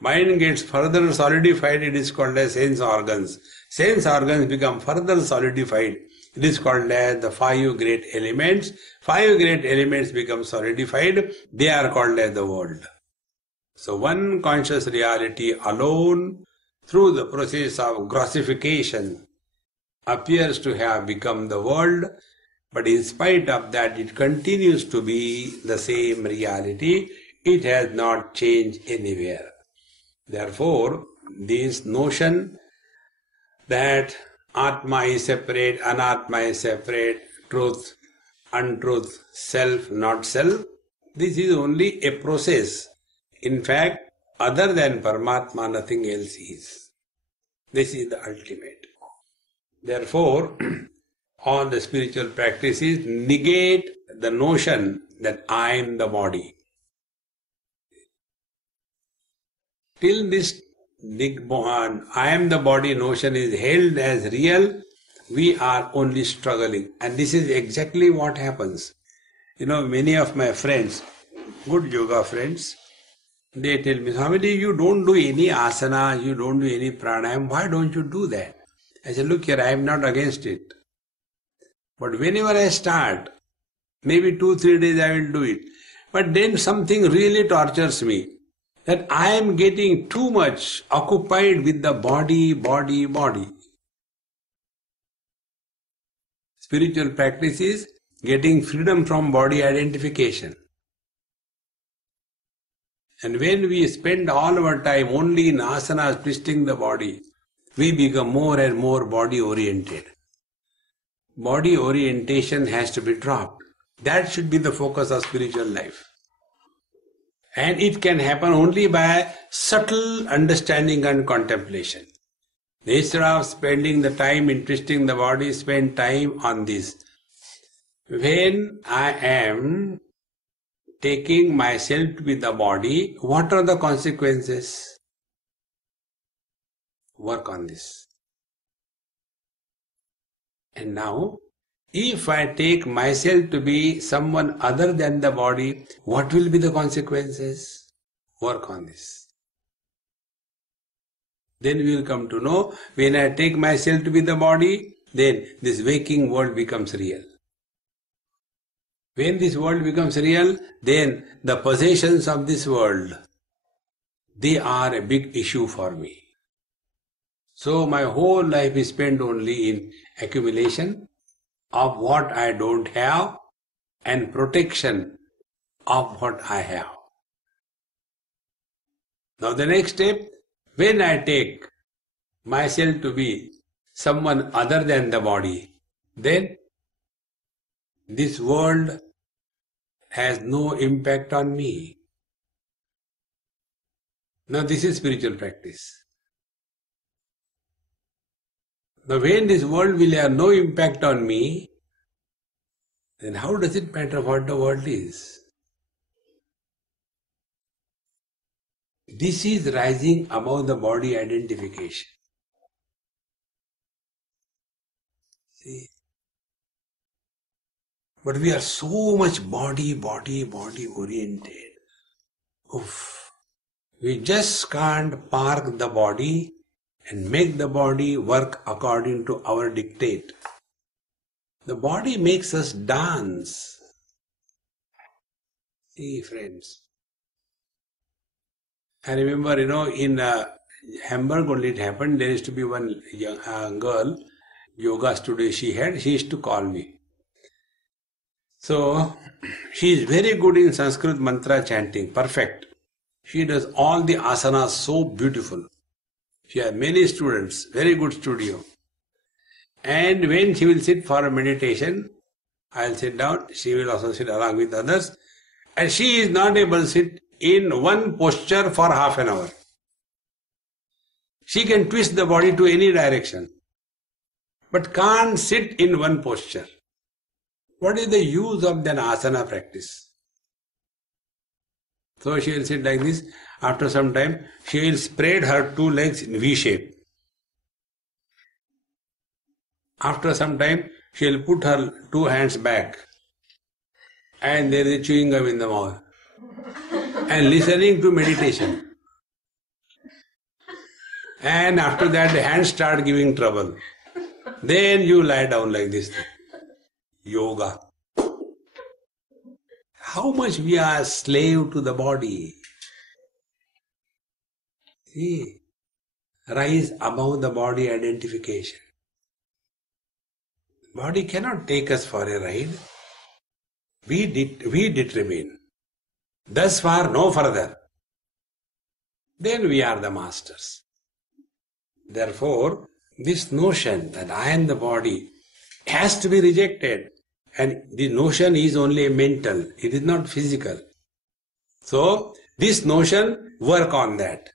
Mind gets further solidified, it is called as sense organs. Sense organs become further solidified. It is called as the five great elements. Five great elements become solidified. They are called as the world. So one conscious reality alone, through the process of grossification, appears to have become the world, but in spite of that it continues to be the same reality. It has not changed anywhere. Therefore, this notion that Atma is separate, Anatma is separate, truth, untruth, self, not self, this is only a process. In fact, other than Paramatma, nothing else is. This is the ultimate. Therefore, all the spiritual practices negate the notion that I am the body. Till this I am the body notion is held as real, we are only struggling. And this is exactly what happens. You know, many of my friends, good yoga friends, they tell me, Swamiji, you don't do any asana, you don't do any pranayam, why don't you do that? I said, look here, I am not against it. But whenever I start, maybe 2-3 days I will do it. But then something really tortures me. That I am getting too much occupied with the body. Spiritual practice is getting freedom from body identification. And when we spend all our time only in asanas twisting the body, we become more and more body oriented. Body orientation has to be dropped. That should be the focus of spiritual life. And it can happen only by subtle understanding and contemplation. Instead of spending the time in twisting the body, spend time on this. When I am taking myself to be the body, what are the consequences? Work on this. And now, If I take myself to be someone other than the body, what will be the consequences? Work on this. Then we will come to know, when I take myself to be the body, then this waking world becomes real. When this world becomes real, then the possessions of this world, they are a big issue for me. So my whole life is spent only in accumulation of what I don't have and protection of what I have. Now the next step, when I take myself to be someone other than the body, then this world has no impact on me. Now this is spiritual practice. Now when this world will have no impact on me, then how does it matter what the world is? This is rising above the body identification. See? But we are so much body oriented. Oof. We just can't park the body and make the body work according to our dictate. The body makes us dance. See, friends. I remember, in Hamburg only it happened, there used to be one young girl, yoga studio she used to call me. So, she is very good in Sanskrit mantra chanting, perfect. She does all the asanas so beautiful. She has many students, very good studio. And when she will sit for a meditation, I will sit down, she will also sit along with others, and she is not able to sit in one posture for half an hour. She can twist the body to any direction, but can't sit in one posture. What is the use of that asana practice? So she will sit like this. After some time, she will spread her two legs in V shape. After some time, she will put her two hands back, and there is a chewing gum in the mouth, and listening to meditation. And after that, the hands start giving trouble. Then you lie down like this. Yoga. How much we are slave to the body. See, rise above the body identification. Body cannot take us for a ride. We determine. Thus far, no further. Then we are the masters. Therefore, this notion that I am the body has to be rejected. And the notion is only mental, it is not physical. So, this notion, work on that.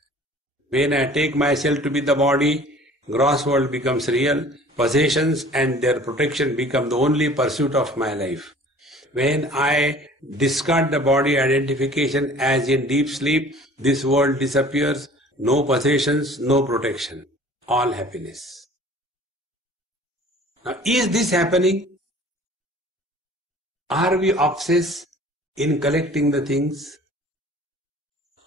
When I take myself to be the body, gross world becomes real, possessions and their protection become the only pursuit of my life. When I discard the body identification as in deep sleep, this world disappears, no possessions, no protection, all happiness. Now, is this happening? Are we obsessed in collecting the things?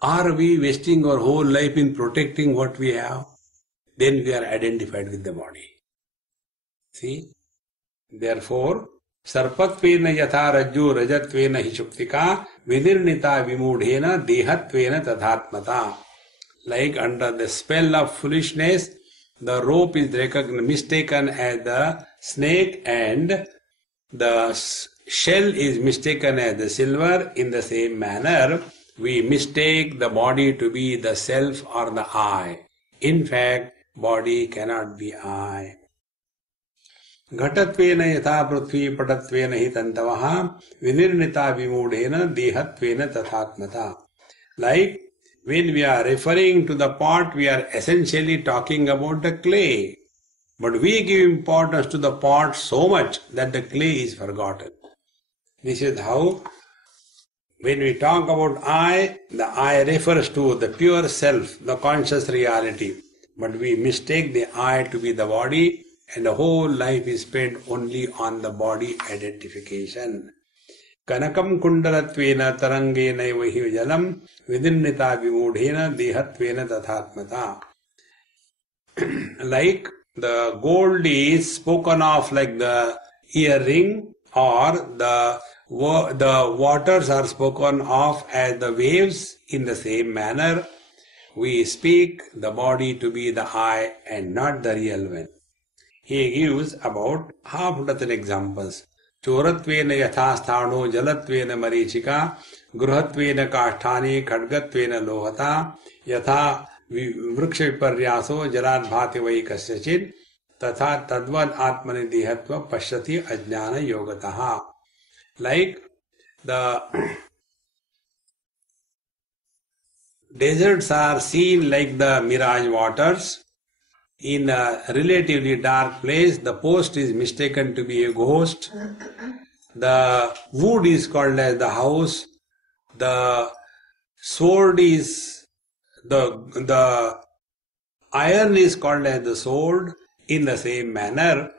Are we wasting our whole life in protecting what we have? Then we are identified with the body. See? Therefore, sarpatvena yatha rajju rajatvena hi shuktika vinirnita vimudhena dehatvena tadhatmata. Like under the spell of foolishness, the rope is mistaken as the snake and the shell is mistaken as the silver. In the same manner, we mistake the body to be the self or the I. In fact, body cannot be I. Ghatatvena yatha prithvi patatvena hi tantavaha vinirnita vimudhena dehatvena tathatmata. Like when we are referring to the pot, we are essentially talking about the clay. But we give importance to the pot so much that the clay is forgotten. This is how, when we talk about I, the I refers to the pure self, the conscious reality. But we mistake the I to be the body, and the whole life is spent only on the body identification. Kanakam kundalatvena tarangena vahi jalam vidinita vimudhena dehatvena tathatmata. Like the gold is spoken of like the earring, or the waters are spoken of as the waves, in the same manner we speak the body to be the I and not the real one. He gives about half dozen examples. Choratvena yathasthano jalatvena marichika gruhatvena kashthane khadgatvena lohata yatha vriksha viparyaso jalat bhati vai kasyachit tatha tadvad atmani dehatva pashyati ajnana yogataha. Like the deserts are seen like the mirage waters. In a relatively dark place, the post is mistaken to be a ghost. The wood is called as the house. The sword is the iron is called as the sword. In the same manner,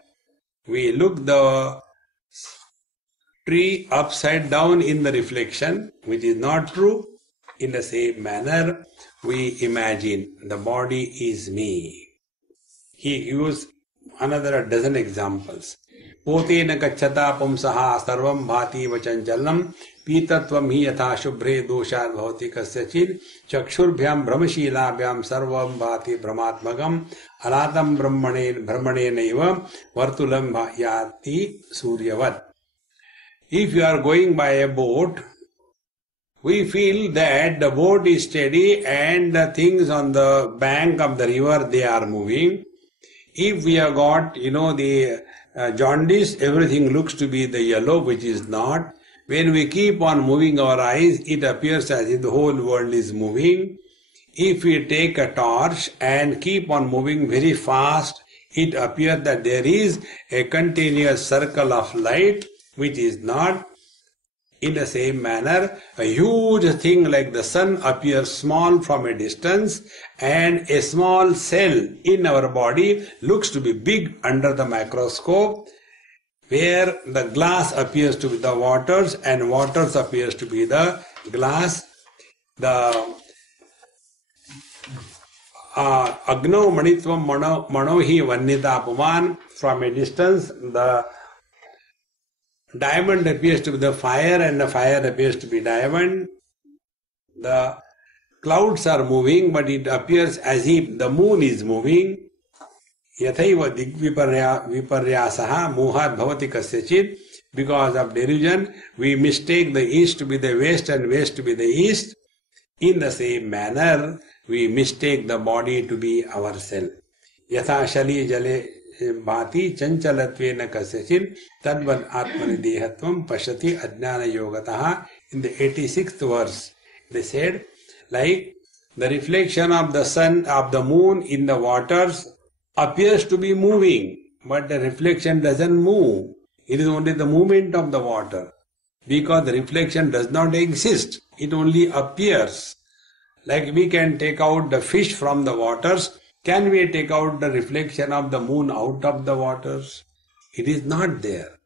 we look the tree upside down in the reflection, which is not true. In the same manner, we imagine the body is me. He gives another dozen examples. Potena kachata pumsaha sarvam bhati vachanchalam pitatvam hi yatha shubhre doshad bhavati kasyachid chakshurbyam brahmashilabhyam sarvam bhati brahmatmagam alatam brahmanenaiva vartulam yati suryavat. If you are going by a boat, we feel that the boat is steady and the things on the bank of the river, they are moving. If we have got, the jaundice, everything looks to be the yellow, which is not. When we keep on moving our eyes, it appears as if the whole world is moving. If we take a torch and keep on moving very fast, it appears that there is a continuous circle of light, which is not. In the same manner, a huge thing like the sun appears small from a distance, and a small cell in our body looks to be big under the microscope, where the glass appears to be the waters and waters appears to be the glass. The Agno Manitvam Manohi Vannita Puman, from a distance, the diamond appears to be the fire and the fire appears to be diamond. The clouds are moving, but it appears as if the moon is moving. Yathaiva digviparyasaha mohat bhavati kasyachit. Because of delusion, we mistake the east to be the west and west to be the east. In the same manner, we mistake the body to be ourself. Yatha shali jale bhati chanchalatvena kasyachit tadvad atmani dehatvam pashyati ajnana yogataha. In the 86th verse, they said, like the reflection of the sun, of the moon in the waters appears to be moving, but the reflection doesn't move. It is only the movement of the water, because the reflection does not exist. It only appears. Like we can take out the fish from the waters, can we take out the reflection of the moon out of the waters? It is not there.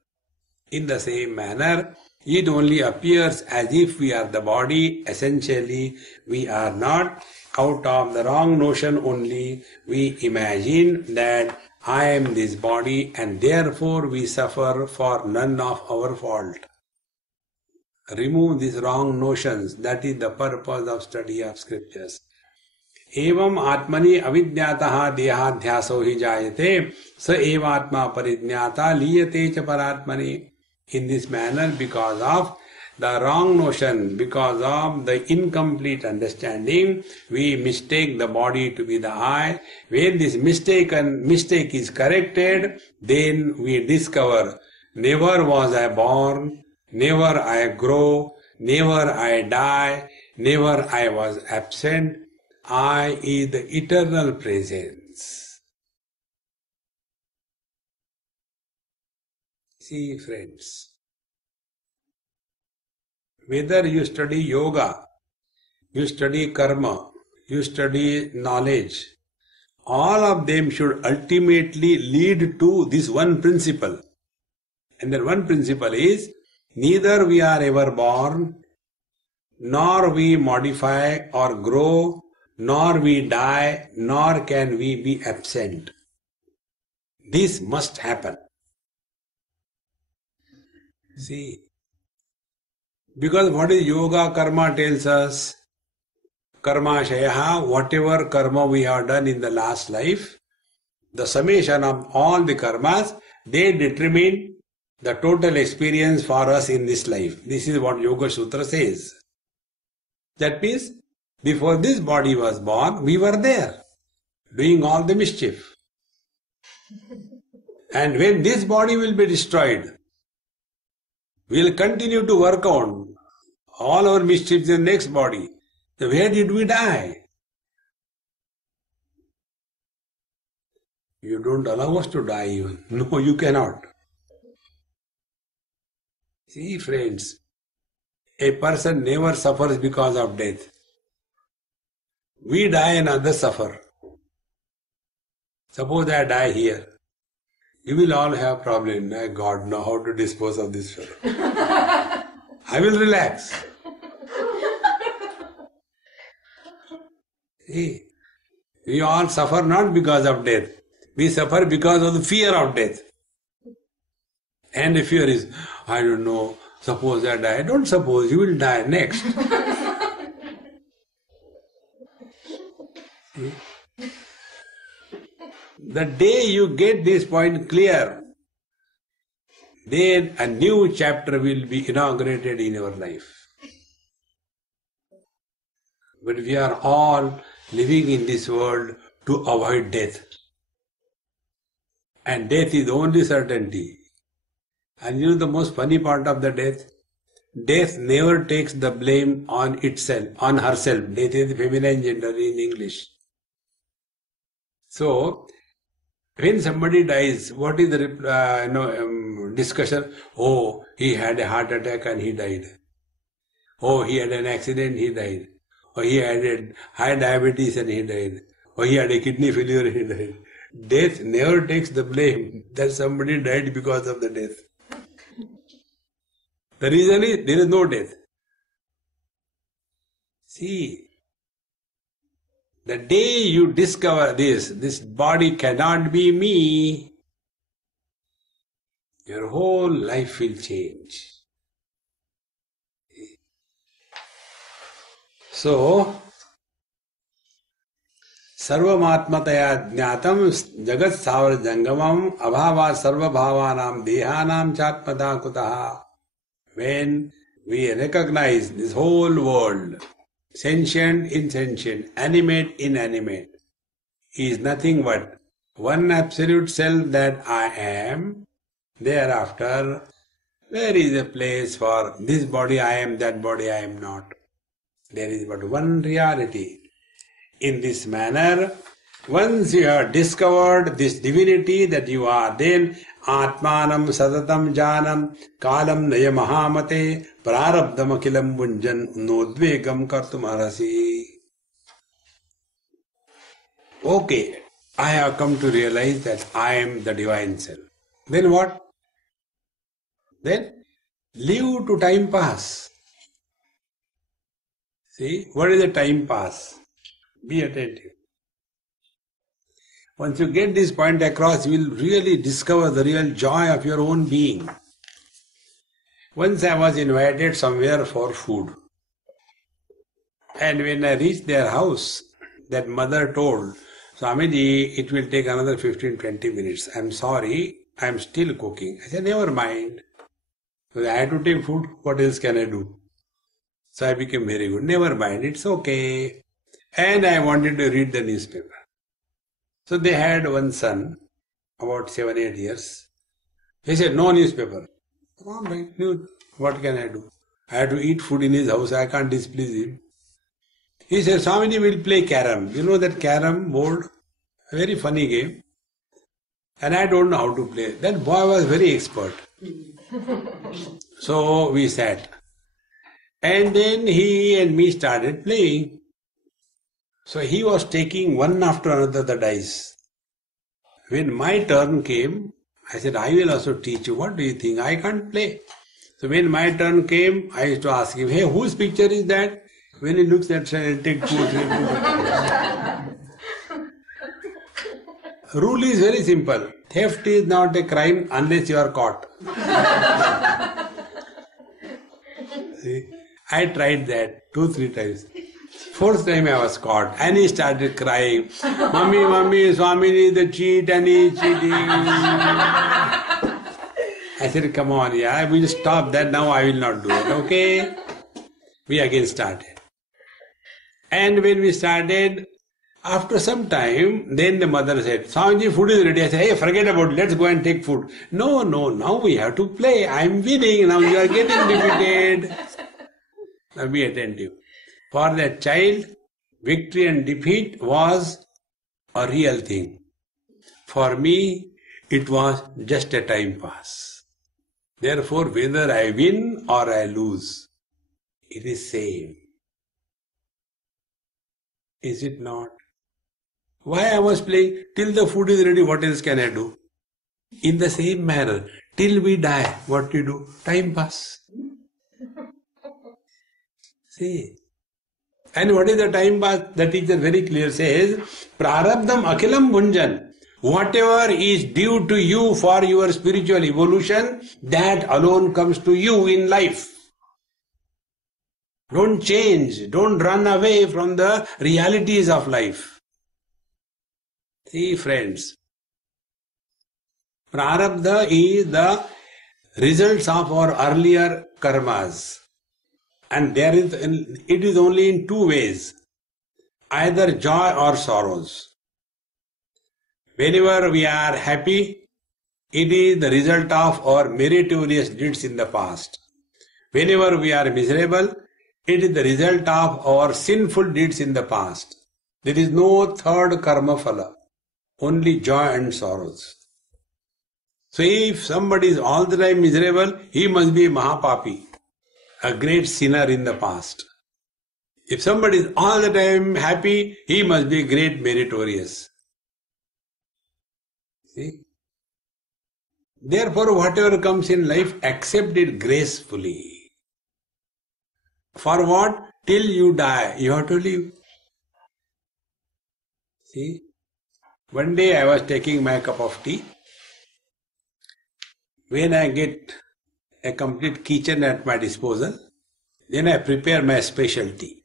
In the same manner, it only appears as if we are the body. Essentially, we are not. Out of the wrong notion only, we imagine that I am this body, and therefore we suffer for none of our fault. Remove these wrong notions. That is the purpose of study of scriptures. Evam atmani avidyataha dehadhyaso hi jayate sa evatma parijñata liyate cha paratmani. In this manner, because of the wrong notion, because of the incomplete understanding, we mistake the body to be the I. When this mistake is corrected, then we discover, never was I born, never I grow, never I die, never I was absent. I is the eternal presence. See, friends, whether you study yoga, you study karma, you study knowledge, all of them should ultimately lead to this one principle. And that one principle is, neither we are ever born, nor we modify or grow, nor we die, nor can we be absent. This must happen. See, because what is yoga karma tells us? Karma shayaha, whatever karma we have done in the last life, the summation of all the karmas, they determine the total experience for us in this life. This is what Yoga Sutra says. That means, before this body was born, we were there, doing all the mischief. And when this body will be destroyed, we will continue to work on all our mischiefs in the next body. So where did we die? You don't allow us to die even. No, you cannot. See, friends, a person never suffers because of death. We die and others suffer. Suppose I die here. You will all have problem. God know how to dispose of this fellow. I will relax. See, we all suffer not because of death. We suffer because of the fear of death. And the fear is, I don't know, suppose I die. Don't suppose, you will die next. See? The day you get this point clear, then a new chapter will be inaugurated in your life. But we are all living in this world to avoid death. And death is the only certainty. And you know the most funny part of the death? Death never takes the blame on itself, on herself. Death is the feminine gender in English. So, when somebody dies, what is the discussion? Oh, he had a heart attack and he died. Oh, he had an accident, he died. Or he had high diabetes and he died. Or he had a kidney failure and he died. Death never takes the blame that somebody died because of the death. The reason is there is no death. See, the day you discover this body cannot be me, your whole life will change. So, sarvamatmataya jnatam jagat savar jangamam abhava sarva bhavanam dehanam chatmata kutaha. When we recognize this whole world, sentient, insentient, animate, inanimate, is nothing but one absolute self that I am, thereafter, there is a place for this body I am, that body I am not. There is but one reality. In this manner, once you have discovered this divinity that you are, then Atmanam Sadatam Janam Kalam Naya Mahamate Prarabdam Akilam Bunjan Nodvegam Kartum Arasi. Okay, I have come to realize that I am the divine self. Then what? Then leave to time pass. See, what is the time pass? Be attentive. Once you get this point across, you will really discover the real joy of your own being. Once I was invited somewhere for food. And when I reached their house, that mother told, Swamiji, it will take another 15-20 minutes. I'm sorry, I'm still cooking. I said, never mind. So I had to take food, what else can I do? So I became very good. Never mind, it's okay. And I wanted to read the newspaper. So they had one son, about 7-8 years. He said, no newspaper. All right, what can I do? I had to eat food in his house, I can't displease him. He said, Swamiji will play carom. You know that carom board? A very funny game. And I don't know how to play. That boy was very expert. So we sat. And then he and me started playing. So he was taking one after another the dice. When my turn came, I said, I will also teach you. What do you think? I can't play. So when my turn came, I used to ask him, hey, whose picture is that? When he looks at it, I'll take 2 or 3. Rule is very simple. Theft is not a crime unless you are caught. See, I tried that 2-3 times. 4th time I was caught and he started crying. Mummy, Swamini is the cheat and he is cheating. I said, come on, yeah, we will stop that now, I will not do it, okay? We again started. And when we started, after some time, then the mother said, Swamiji, food is ready. I said, hey, forget about it, let's go and take food. No, now we have to play. I am winning, now you are getting defeated. Now be attentive. For that child, victory and defeat was a real thing. For me, it was just a time pass. Therefore, whether I win or I lose, it is same. Is it not? Why I was playing? Till the food is ready, what else can I do? In the same manner, till we die, what do you do? Time pass. See? And what is the time pass? The teacher very clear says, Prarabdham Akhilam Bhunjan. Whatever is due to you for your spiritual evolution, that alone comes to you in life. Don't change, don't run away from the realities of life. See, friends, Prarabdha is the results of our earlier karmas. And it is only in 2 ways, either joy or sorrows. Whenever we are happy, it is the result of our meritorious deeds in the past. Whenever we are miserable, it is the result of our sinful deeds in the past. There is no third karma phala, only joy and sorrows. So if somebody is all the time miserable, he must be Mahapapi, a great sinner in the past. If somebody is all the time happy, he must be great meritorious. See? Therefore, whatever comes in life, accept it gracefully. For what? Till you die, you have to live. See? One day I was taking my cup of tea. When I get a complete kitchen at my disposal, then I prepare my special tea.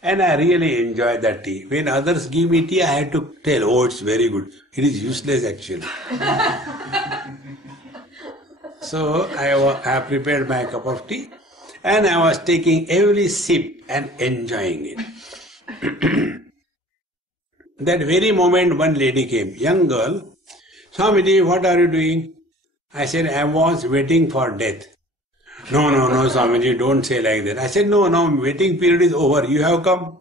And I really enjoy that tea. When others give me tea, I have to tell, oh, it's very good. It is useless actually. So I have prepared my cup of tea and I was taking every sip and enjoying it. That very moment one lady came, young girl, Swamiji, what are you doing? I said, I was waiting for death. No, Swamiji, don't say like that. I said, no, waiting period is over. You have come.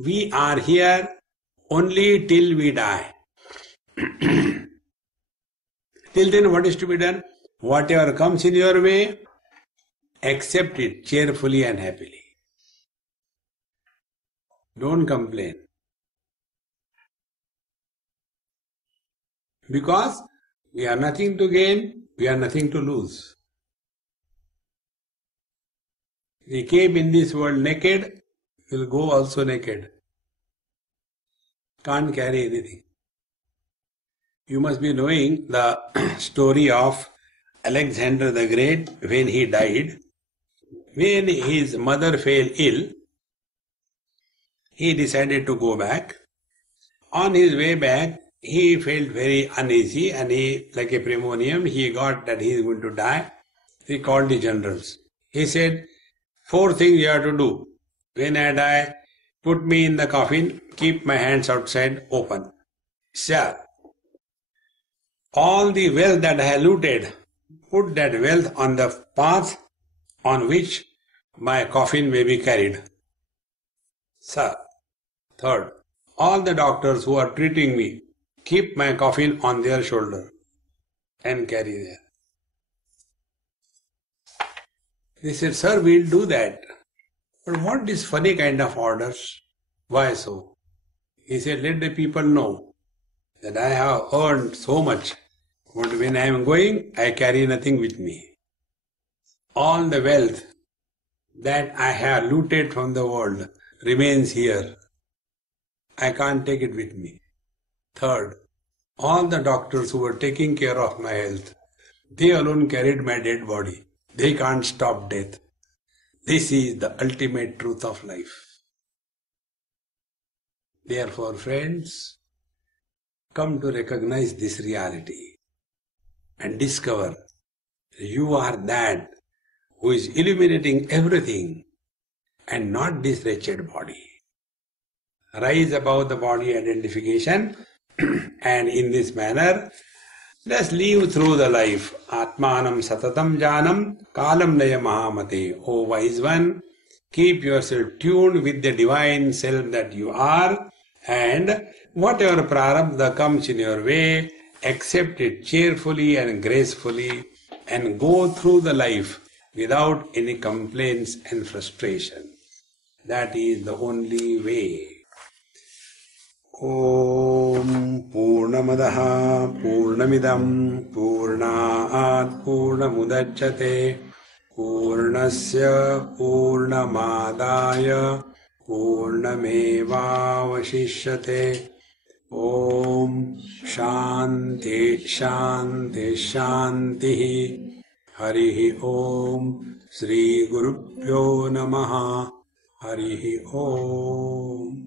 We are here only till we die. Till then, what is to be done? Whatever comes in your way, accept it cheerfully and happily. Don't complain. Because we have nothing to gain, we have nothing to lose. We came in this world naked, we'll go also naked. Can't carry anything. You must be knowing the story of Alexander the Great when he died. When his mother fell ill, he decided to go back. On his way back, he felt very uneasy and like a premonium, he got that he is going to die. He called the generals. He said, 4 things you have to do. When I die, put me in the coffin, keep my hands outside open. Sir, all the wealth that I have looted, put that wealth on the path on which my coffin may be carried. Sir, third, all the doctors who are treating me, keep my coffin on their shoulder and carry there. They said, "Sir, we'll do that. But what is funny kind of orders? Why so?" He said, "Let the people know that I have earned so much, but when I am going, I carry nothing with me. All the wealth that I have looted from the world remains here. I can't take it with me. Third, all the doctors who were taking care of my health, they alone carried my dead body. They can't stop death. This is the ultimate truth of life." Therefore, friends, come to recognize this reality and discover you are that who is illuminating everything and not this wretched body. Rise above the body identification and in this manner, just live through the life. Atmanam satatam janam kalam naya mahamate. O wise one, keep yourself tuned with the divine self that you are, and whatever prarabdha comes in your way, accept it cheerfully and gracefully and go through the life without any complaints and frustration. That is the only way. Om Purnamadaha Purnamidam Purnaat Purnamudachyate Purnasya Purnamadaya Purnamevavashishyate. Om Shanti Shanti Shanti. Harihi Om. Sri Gurubhyo Namaha. Harihi Om.